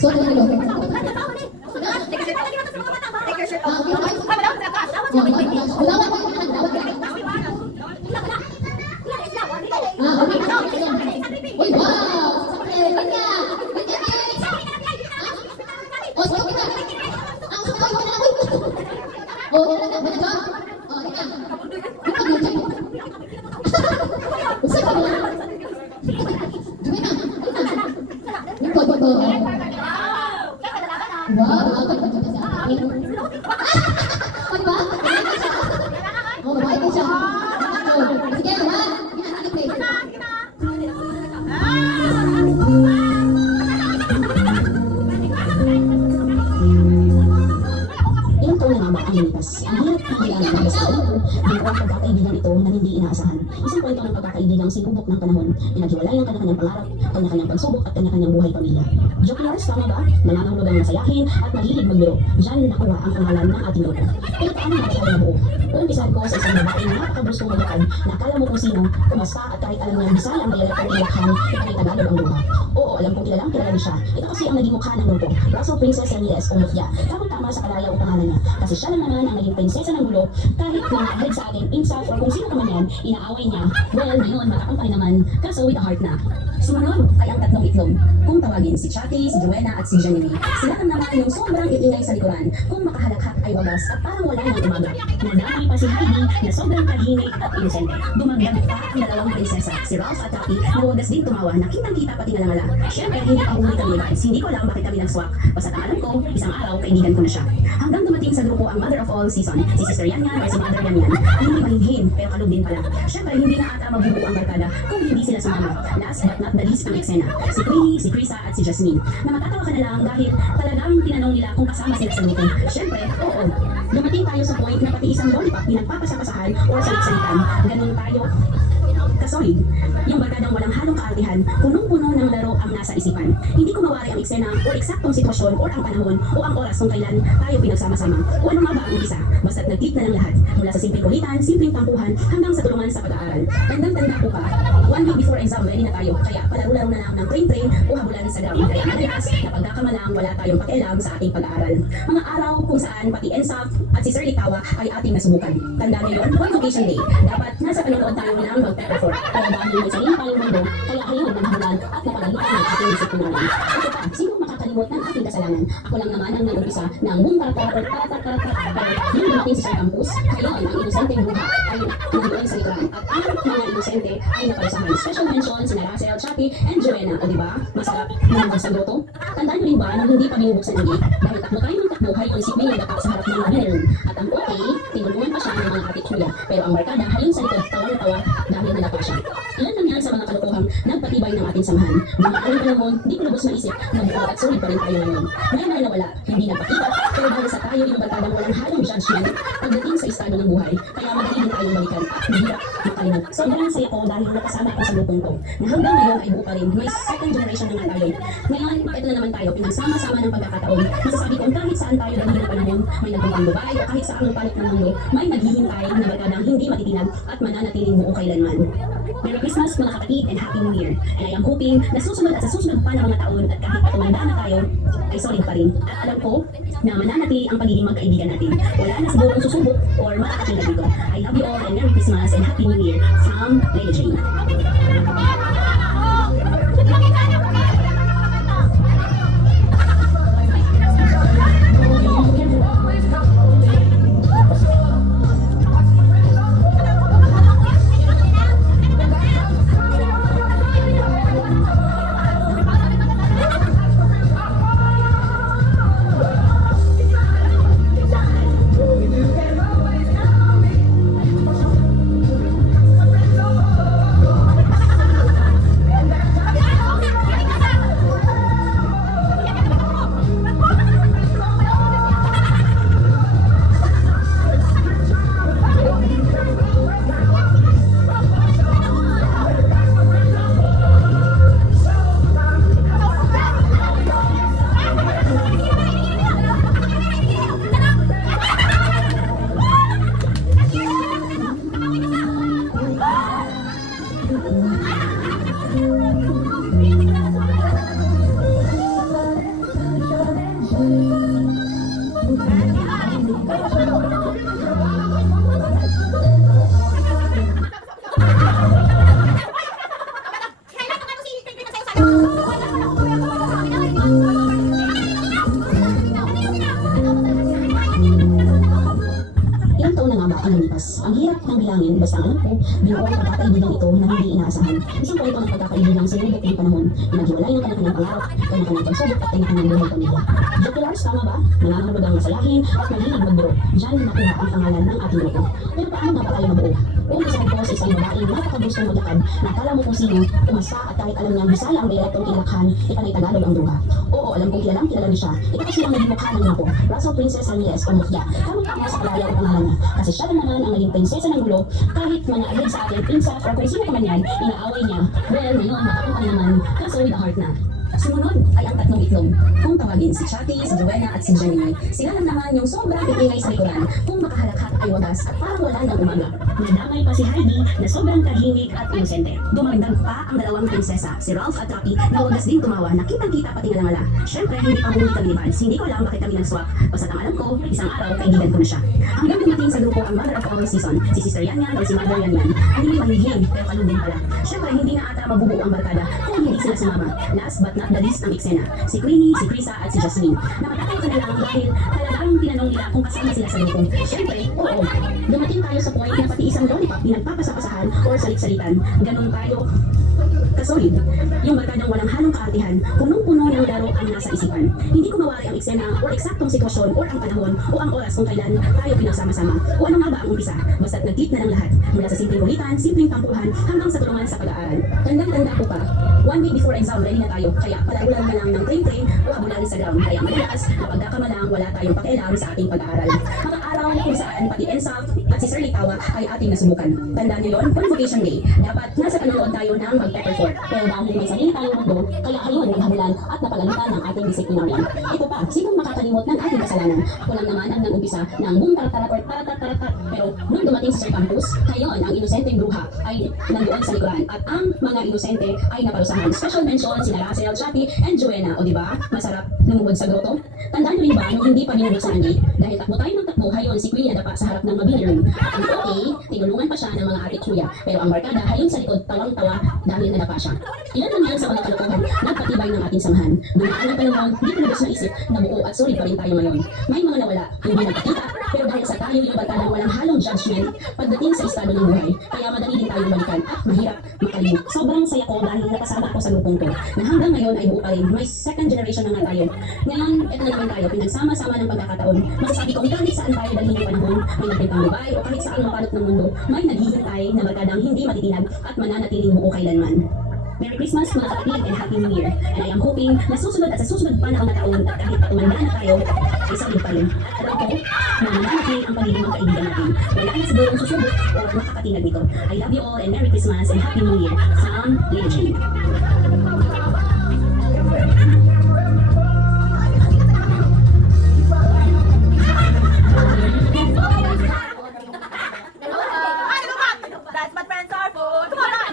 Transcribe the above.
So, ano? Uy, wow! Sakit! Kanya! Oh, sige kita! Ang sakay mo na! Oh, tara na! Balik ka! Oh, teka! Ikaw dito! Usay ka ba? Juwena! Ikaw dito! Wow! Ako ito dito sa akin! Ano ba? Oh, babae ko siya! Sige, ha? Hinahanap eh! Ilang taon na nga ang lumipas. Ang hirap ng bilang ng basta ko, binuo ang pagkakaibigan ito na hindi inaasahan. Isang kwento ng pagkakaibigang sinubok ng panahon, pinaghiwalay ang kanya-kanyang pangarap, kanya-kanyang pagsubok at kanya-kanyang buhay pamilya. Jokers, tama ba? Nangangaulog ang masayahin at mahilig magbiro. Diyan nakuha ang pangalan ng ating grupo. Pero paano nakatawa na buo? Umpisahan ko sa isang babae na napakabrustong maglakad na akala mo kung sino, kumasta at kahit alam niyang Bisaya ang dialekto ng ilakhan, ipatay Tagalog ang luha. Oo, alam kong kilalang kilala niya siya. Ito kasi ang naging mukha ng grupo. Russell Princess Ramirez o Mutya. Tama-tama sa kalaya o pangalan niya. Kasi siya lang naman ang naging prinsesa ng gulo kahit na ahead sa atin, insaf or kung sino ka man yan, inaaway niya. Well, ngayon, matapang pa rin naman, kaso with a heart na. Sumunod ay ang tatlong itlog. Kung tawagin si Chucky, si Joanna at si Janine. Sila lang naman yung sobrang iingay sa likuran. Kung makahalakhak ay wagas at parang wala nang umaga. Nadami pa si Heidi na sobrang tahimik at inosente. Dumagdag pa ang dalawang prinsesa, si Ralph at Rocky, na wagas din tumawa na kitang-kita pati nalamala. Siyempre, hindi pa ulit kami guys. Hindi ko alam bakit kami nag-swak. Basta alam ko, isang araw, kaibigan ko na siya. Hanggang dumating sa grupo ang mother of all season, si Sister Yanyan or si Mother Yanyan. Hindi mahinhin, pero kalog din pala. Siyempre, hindi na ata mabubuo ang barkada kung hindi sila sumama. Last but not the least ang eksena. Si Queenie, si Krisa at si Jasmine. Na matatawa ka na lang dahil talagang tinanong nila kung kasama sila sa grupo. Siyempre, oo. Dumating tayo sa point na pati isang lollipop pinagpapasapasahan o salit-salitan. Ganun tayo kasolid. Yung barkadang walang halong kaartihan, punong-puno ng laro ang nasa isipan. Hindi ko mawari ang eksena o eksaktong sitwasyon o ang panahon o ang oras kung kailan tayo pinagsama-sama. O ano nga ba ang umpisa? Basta't nag-click na ng lahat. Mula sa simpleng kulitan, simpleng tampuhan, hanggang sa tulungan sa pag-aaral. Tandang-tanda ko pa, 1 week before exam, ready na tayo. Kaya palaro-laro na lang ng train-train o habulan sa ground. Kaya madalas, napagkakamalang wala tayong pakialam sa ating pag-aaral. Mga araw kung saan pati ENSAF at si Sir Litawa ay ating nasubukan. Tanda nyo yun, Convocation Day. Dapat nasa panonood tayo ng mag-prepare. Pero dahil may sarili tayong mundo, kaya ayun naghabulan at napagalitan ng ating disiplinaran. Ito pa, sino makakalimot ng ating kasalanan? Ako lang naman ang nag-umpisa ng bumbarata or tarat-tarat-tarat. Yung dumating sa campus, ngayon ang inosenteng buha ay nandoon sa likuran. At ang mga inosente ay naparusahan. Special mention sina Russell, Chucky, and Joanna. O diba? Masarap ng sa grotto. Tandaan nyo rin ba na hindi pa binubuksan ang gate? Dahil takbo tayo ng takbo, hay isipin yung daka sa harap ng winner. At ang okay, tinulungan pa siya ng mga ati-kuya. Pero ang barkada, halin sa likod, tawa-tawa dahil nadapa siya. Ilan lang yan sa mga kalokohang nagpatibay ng ating samahan. Mga aking panahon, di ko lubos maisip na buo at solid pa rin tayo ngayon. Ngayon na nawala, hindi nagpakita, pero dahil sa tayo yung barkadang walang halong judgment pagdating sa estado ng buhay. Kaya madali din tayong balikan at mahirap makalimot. Sobrang saya ko dahil nakasama ako sa grupong ko. Na hanggang ngayon ay buo pa rin. May second generation na nga tayo. Ngayon, ito na naman tayo, pinagsama-sama ng pagkakataon. Masasabi kong kahit saan tayo dahil ng panahon, may nagpuntang Dubai o kahit sa anong palit ng mundo, may naghihintay na barkadang hindi matitinag at mananatiling buo kailanman. Merry Christmas mga kapatid and Happy New Year. And I am hoping na susunod at sa susunod pa ng mga taon at kahit tumanda na tayo, ay solid pa rin. At alam ko na mananatili ang pagiging magkaibigan natin. Wala na sigurong susubok or makakatinda dito. I love you all and Merry Christmas and Happy New Year from Lady Jane. ang lumipas. Ang hirap ng bilangin, basta ang alam ko, binuo ang pagkakaibigan ito na hindi inaasahan. Isang kwento ng pagkakaibigang sinubok ng panahon, pinaghiwalay ng kanya-kanyang pangarap, kanya-kanyang pagsubok at kanya-kanyang buhay pamilya. Joculars, tama ba? Nangangahulugang masayahin at mahilig magbiro. Diyan nakuha ang pangalan ng ating grupo. Pero paano nga ba tayo mabuo? Uumpisahan ko sa isang babaeng napakagustong maglakad na akala mo kung sino, umasta at kahit alam niyang Bisaya ang dialektong kinilakhan, ipanay Tagalog ang duha. Oo, alam kong kilala niya siya. Ito kasi ang naging mukha ng grupo, Russell Princess Ramirez o Mufia. Tamang-tama sa kalaya ang pangalan niya. Kasi siya lang naman ang naging prinsesa ng gulo, kahit mga alid sa ating prinsess o kung sino pa man yan, inaaway niya. Well, ngayon, matapuntang naman, kaso with the heart na. Sumunod ay ang tatlong itlog. Kung tawagin si Chatty, si Joanna at si Jenny, sila lang naman yung sobrang pipingay sa likuran. Kung makahalakhat ay wagas at parang wala ng umaga. Nadamay pa si Heidi na sobrang tahimik at inosente. Dumagdag pa ang dalawang prinsesa, si Ralph at Rocky, na wagas din tumawa na kitang-kita pati nga. Siyempre, hindi pa bumili kami ni Vance. Hindi ko alam bakit kami nag-swap. Basta ang alam ko, isang araw, kaibigan ko na siya. Hanggang dumating sa grupo ang mother of all season, si Sister Yan Yan o si Mother Yan Yan. Ang hindi mahihim, pero kalun din pala. Siyempre, hindi na ata mabubuo ang barkada kung hindi sila sumama. Last but not the least ang eksena. Si Queenie, si Krisa at si Jasmine. Nakatawa ka na lang dahil talagang tinanong nila kung kasama sila sa grupo. Siyempre, oo. Dumating tayo sa point na pati isang lollipop pinagpapasapasahan or salit-salitan. Ganon tayo kasolid. Yung barkadang walang halong kaartihan, punong-puno ng laro ang nasa isipan. Hindi ko mawari ang eksena o eksaktong sitwasyon o ang panahon o ang oras kung kailan tayo pinagsama-sama o ano nga ba ang umpisa. Basta't nag-click na ng lahat. Mula sa simpleng kulitan, simpleng tampuhan, hanggang sa tulungan sa pag-aaral. Tandang-tanda ko pa, 1 week before exam, ready na tayo. Kaya palagulan na lang ng train o habulan sa ground. Kaya madalas, kapag nakamalang, wala tayong pakialam sa ating pag-aaral. Mga araw kung saan pati ENSAF at si Sir Litawa ay ating nasubukan. Tandaan niyo yun, Convocation Day. Dapat nasa panonood tayo ng mag-pepper. Pero dahil may sarili tayong mundo, kaya ayun naghabulan at napagalitan ng ating disciplinarian. Ito pa, sinong makakalimot ng ating kasalanan? Ako lang naman ang nag-umpisa ng boom tarat-tarat or tarat-tarat-tarat. Pero nung dumating sa Sir Campus, ngayon ang inosenteng bruha ay nandoon sa likuran at ang mga inosente ay naparusahan. Special mention sina Russell, Chatty, and Joanna. O diba? Masarap lumubod sa grotto. Tandaan niyo rin ba nung hindi pa binubuksan ang gate? Dahil takbo tayo ng takbo, hayon si Queenie adapa sa harap ng mabili room. Ang okay, tinulungan pa siya ng mga ate kuya. Pero ang barkada hayon sa likod tawang-tawa dahil nadapa siya. Ilan lang yan sa mga kalokohan, nagpatibay ng ating samahan. Dumaan ang panahon, di ko lubos naisip na buo at solid pa rin tayo ngayon. May mga nawala, hindi nagpakita, pero dahil sa tayo yung barkadang walang halong judgment pagdating sa estado ng buhay, kaya madali din tayo balikan at mahirap makalimut. Sobrang saya ko dahil nakasama ako sa grupong to, na hanggang ngayon ay buo pa rin. May second generation na nga tayo. Ngayon, eto na naman tayo, pinagsama-sama ng pagkakataon. Masasabi kong kahit saan tayo dalhin ng panahon, may nagpintang Dubai o kahit saan mapalot ng mundo, may naghihintay na barkadang hindi matitinag at mananatiling buo kailanman. Merry Christmas mga kapatid and Happy New Year. And I am hoping na susunod at sa susunod pa na mga taon at kahit tumanda na tayo, ay solid pa rin. At alam ko na mananatili ang pagiging magkaibigan natin. Wala na sigurong susubok o makakatinag nito. I love you all and Merry Christmas and Happy New Year. From Lady Jane. That's what friends are for. Come on,